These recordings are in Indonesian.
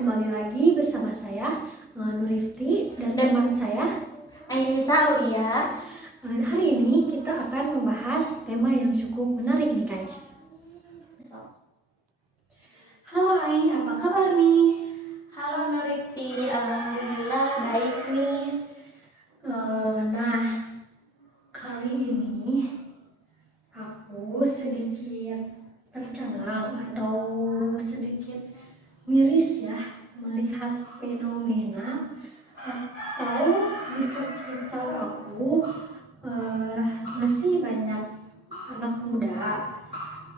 kembali lagi bersama saya Nurifti dan teman saya Ainisa Aulia. Hari ini kita akan membahas tema yang cukup menarik nih guys. Halo Ai, apa kabar nih? Halo Nurifti, alhamdulillah baik nih. Nah, kali ini aku sedikit tercengang atau sedikit miris ya melihat fenomena atau di sekitar aku masih banyak anak muda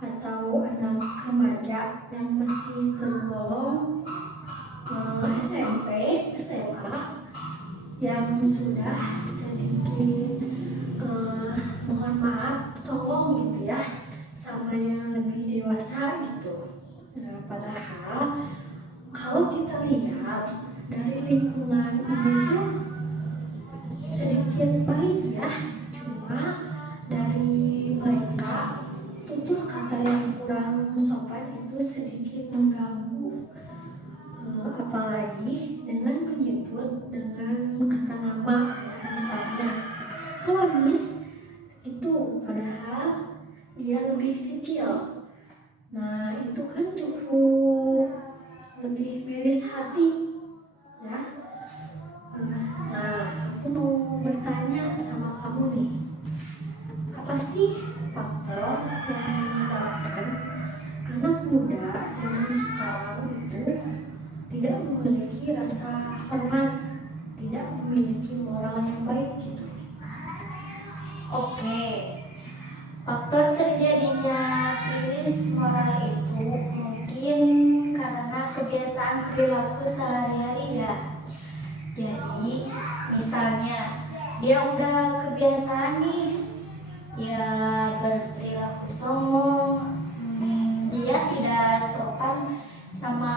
atau anak remaja yang masih tergolong SMP, SMA yang sudah sedikit mohon maaf songong gitu ya sama yang lebih dewasa gitu. Nah, padahal kalau kita lihat dari lingkungan ini tuh sedikit baik ya, cuma dari mereka tutur kata yang kurang sopan itu sedikit mengganggu, apalagi dengan menyebut dengan kata nama ya, misalnya halo miss, itu padahal dia lebih kecil. Nah itu kan cukup lebih miris hati ya. Nah aku mau bertanya sama kamu nih, apa sih faktor yang menyebabkan anak muda zaman sekarang itu tidak memiliki rasa hormat, tidak memiliki moral yang baik gitu? Oke, faktor terjadinya krisis moral itu mungkin karena kebiasaan perilaku sehari-hari ya. Jadi misalnya dia udah kebiasaan nih ya berperilaku songong, dia tidak sopan sama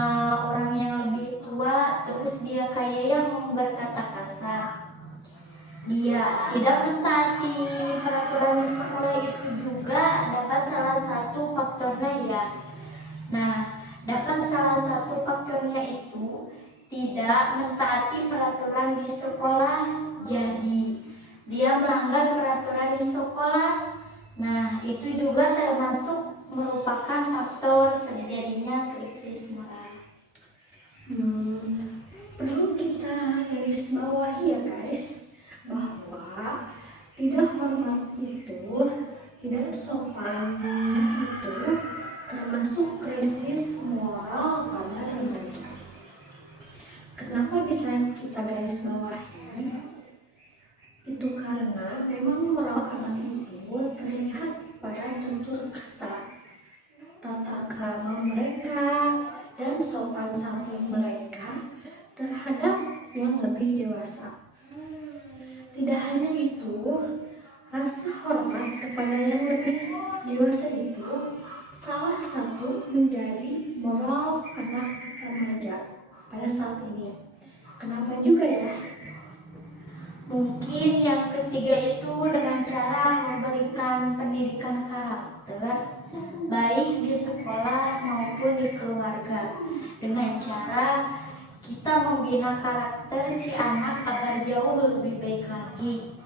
orang yang lebih tua, terus dia kayak yang berkata kasar, dia tidak mentaati peraturan di sekolah, itu juga dapat salah satu faktornya ya. Nah, dapat salah satu faktornya itu tidak mentaati peraturan di sekolah, jadi dia melanggar peraturan di sekolah. Nah, itu juga termasuk merupakan faktor terjadinya krisis moral. Perlu kita garis bawahi ya guys, bahwa tidak hormat itu, tidak sopan itu termasuk krisis moral pada remaja. Kenapa bisa kita garis bawahi? Itu karena memang moral anak itu terlihat pada tutur kata, tata krama mereka, dan sopan santun mereka terhadap yang lebih dewasa. Tidak hanya itu, rasa hormat kepada yang lebih dewasa itu salah satu menjadi moral anak remaja pada saat ini. Kenapa juga ya? Mungkin yang ketiga itu dengan cara memberikan pendidikan karakter baik di sekolah maupun di keluarga, dengan cara kita membina karakter si anak agar jauh lebih baik lagi.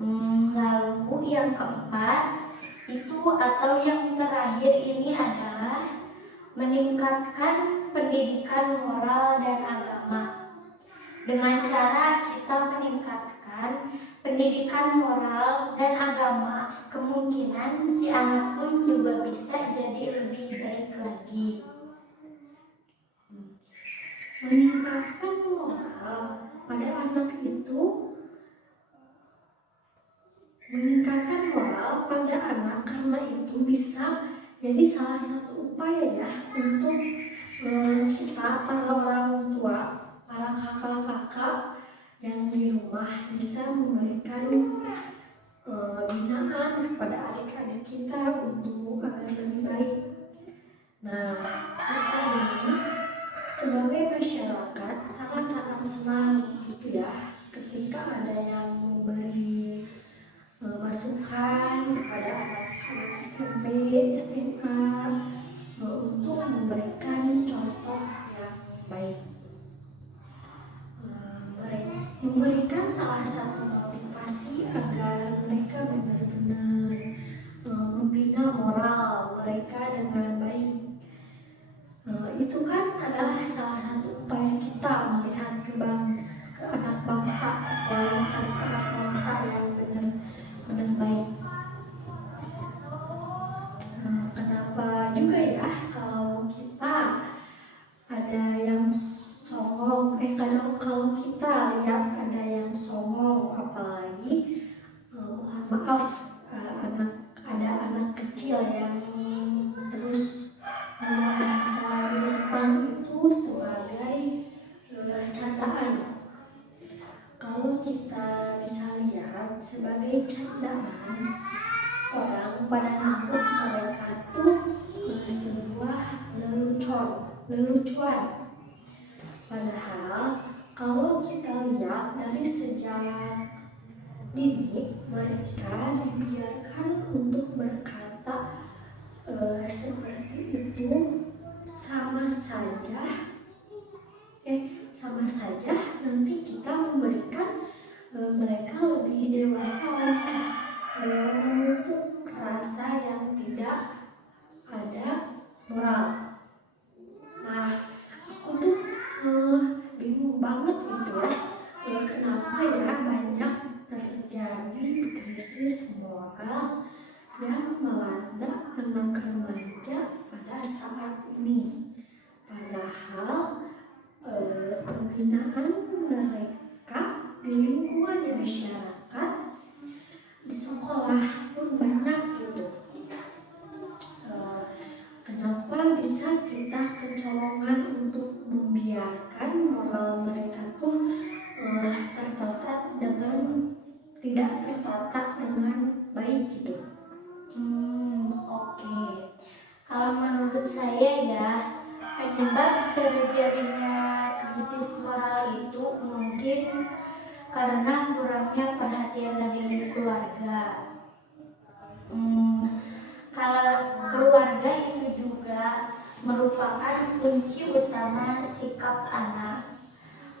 Lalu yang keempat itu atau yang terakhir ini adalah meningkatkan pendidikan moral dan agama. Dengan cara kita meningkatkan pendidikan moral dan agama, kemungkinan si anak pun juga bisa jadi lebih baik lagi. Meningkatkan moral pada anak itu, meningkatkan moral pada anak karena itu bisa jadi salah satu upaya ya untuk kita para orang tua, para kakak-kakak yang di rumah bisa memberikan binaan kepada adik-adik kita untuk agar lebih baik. Nah, kita ini sebagai masyarakat sangat-sangat senang gitu ya ketika ada yang memberi masukan kepada anak-anak SMP, SMA untuk memberikan contoh yang baik. salah satu motivasi agar mereka benar-benar membina moral mereka dengan baik. Itu kan adalah salah satu upaya kita melihat ke anak bangsa, kualitas anak bangsa yang benar-benar baik. Kenapa juga ya kalau kita ada yang songong, kalau kita lihat ada yang songong, apalagi mohon maaf, ada anak kecil yang terus merasa binatang itu sebagai candaan. Kalau kita bisa lihat sebagai candaan, orang pada nangkep mereka tuh sebuah lelucon. Padahal kalau kita lihat dari sejak dini, mereka dibiarkan untuk berkata seperti itu sama saja nanti kita memberikan mereka lebih dewasa lagi untuk rasa yang tidak ada moral. Nah, aku tuh bingung banget gitu ya, kenapa ya banyak terjadi krisis moral yang melanda anak remaja pada saat ini. Padahal pembinaan mereka di lingkungan di masyarakat, di sekolah pun banyak gitu. Kenapa bisa kita kecolongan untuk membiarkan moral mereka tuh tidak tertata dengan baik gitu. Oke. Kalau menurut saya ya, penyebab terjadinya krisis moral itu mungkin karena kurangnya perhatian dari keluarga. Kalau keluarga itu juga merupakan kunci utama sikap anak.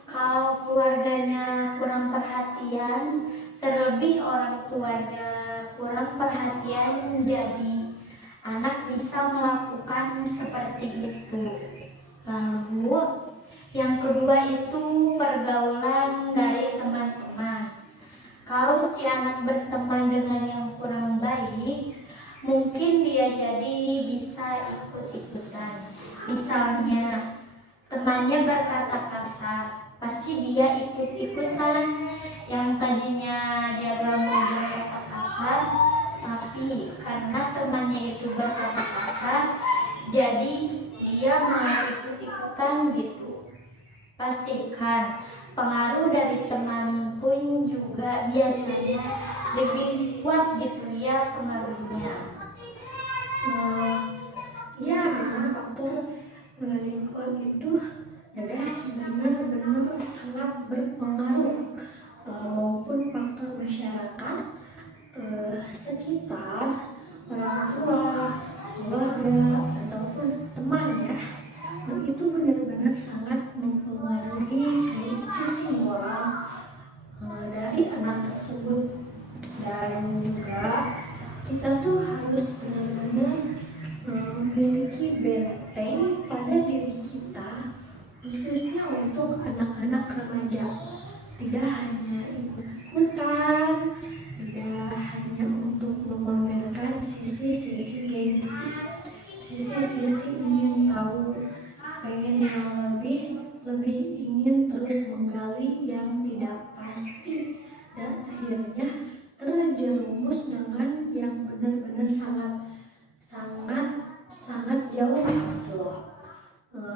Kalau keluarganya kurang perhatian, terlebih orang tuanya kurang perhatian, jadi anak bisa melakukan seperti itu. Lalu yang kedua itu pergaulan dari teman-teman. Kalau si anak berteman dengan yang kurang baik, mungkin dia jadi bisa ikut-ikutan. Misalnya temannya berkata kasar, pasti dia ikut-ikutan. Yang tadinya dia gak mau berkata kasar, tapi karena temannya itu berkata kasar, jadi dia mau ikut-ikutan gitu. Pastikan pengaruh dari teman pun juga biasanya lebih kuat gitu ya pengaruhnya. Ya, memang faktor lingkungan itu benar-benar sangat berpengaruh, maupun faktor masyarakat sekitar, orang tua, keluarga, ataupun teman ya, itu benar-benar sangat mempengaruhi sisi moral dari anak tersebut. Dan juga kita tuh harus benar-benar memiliki benteng pada diri kita, khususnya untuk anak-anak remaja. Tidak hanya ikut-ikutan, tidak hanya untuk memamerkan sisi-sisi gengsi, sisi-sisi ingin tahu, pengen yang lebih ingin terus menggali yang tidak pasti, dan akhirnya terjerumus dengan yang benar-benar sangat jauh gitu loh.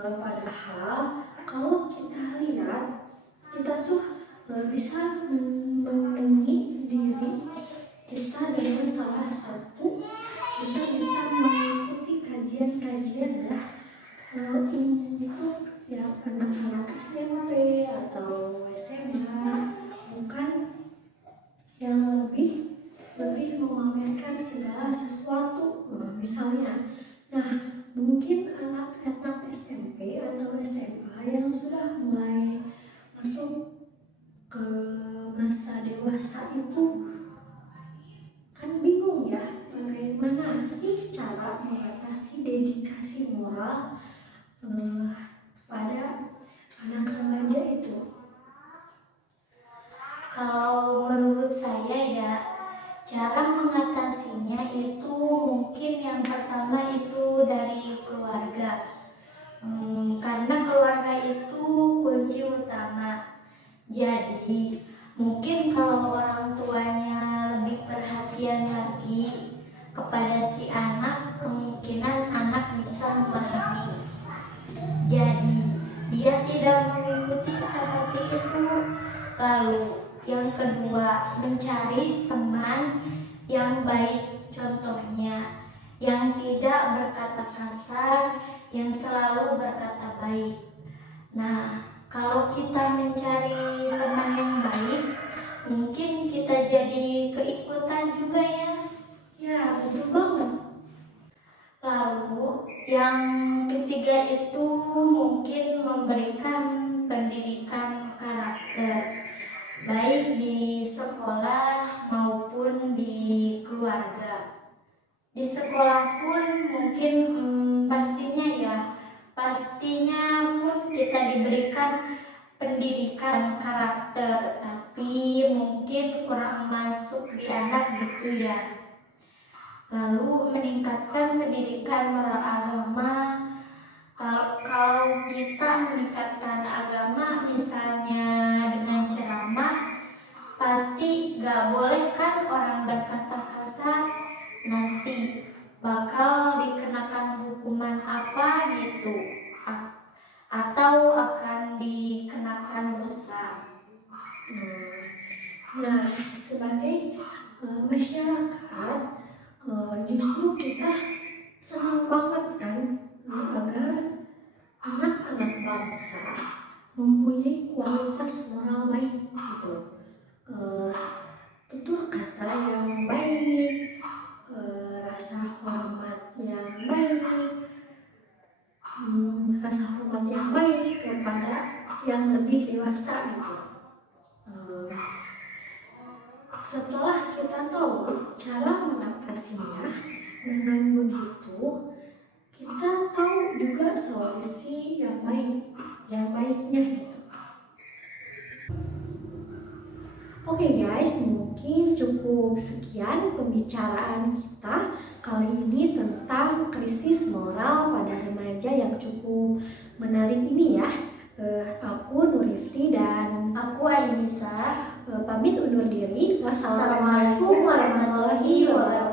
Padahal kalau kita lihat, kita tuh bisa memenuhi diri kita dengan salah satu, kita bisa mengikuti kajian-kajian ya untuk yang anak-anak SMP atau SMA, bukan yang lebih memamerkan segala sesuatu. Misalnya, nah mungkin anak-anak SMP atau SMA yang sudah dia tidak mengikuti seperti itu. Lalu yang kedua, mencari teman yang baik, contohnya yang tidak berkata kasar, yang selalu berkata baik. Nah, kalau kita mencari teman yang baik, mungkin kita jadi keikutan juga ya. Ya, betul banget. Lalu yang ketiga itu mungkin memberikan pendidikan karakter, baik di sekolah maupun di keluarga. Di sekolah pun mungkin pastinya pun kita diberikan pendidikan karakter, tapi mungkin kurang masuk di anak gitu ya. Lalu meningkatkan pendidikan moral agama. Kalau kita meningkatkan agama misalnya dengan ceramah, pasti gak boleh kan orang berkata kasar, nanti bakal dikenakan hukuman apa gitu, atau akan dikenakan dosa. Nah, sebagai masyarakat, justru kita senang banget kan agar anak-anak bangsa mempunyai kualitas moral baik gitu. Tutur kata yang baik, rasa hormat yang baik, kepada yang lebih dewasa gitu. Setelah kita tahu cara mengatasinya, dengan begitu kita tahu juga solusi yang baiknya gitu. Oke guys, mungkin cukup sekian pembicaraan kita kali ini tentang krisis moral pada remaja yang cukup menarik ini ya. Aku Nurifti dan Aku Ainisa pamit undur diri. Wassalamualaikum warahmatullahi wabarakatuh.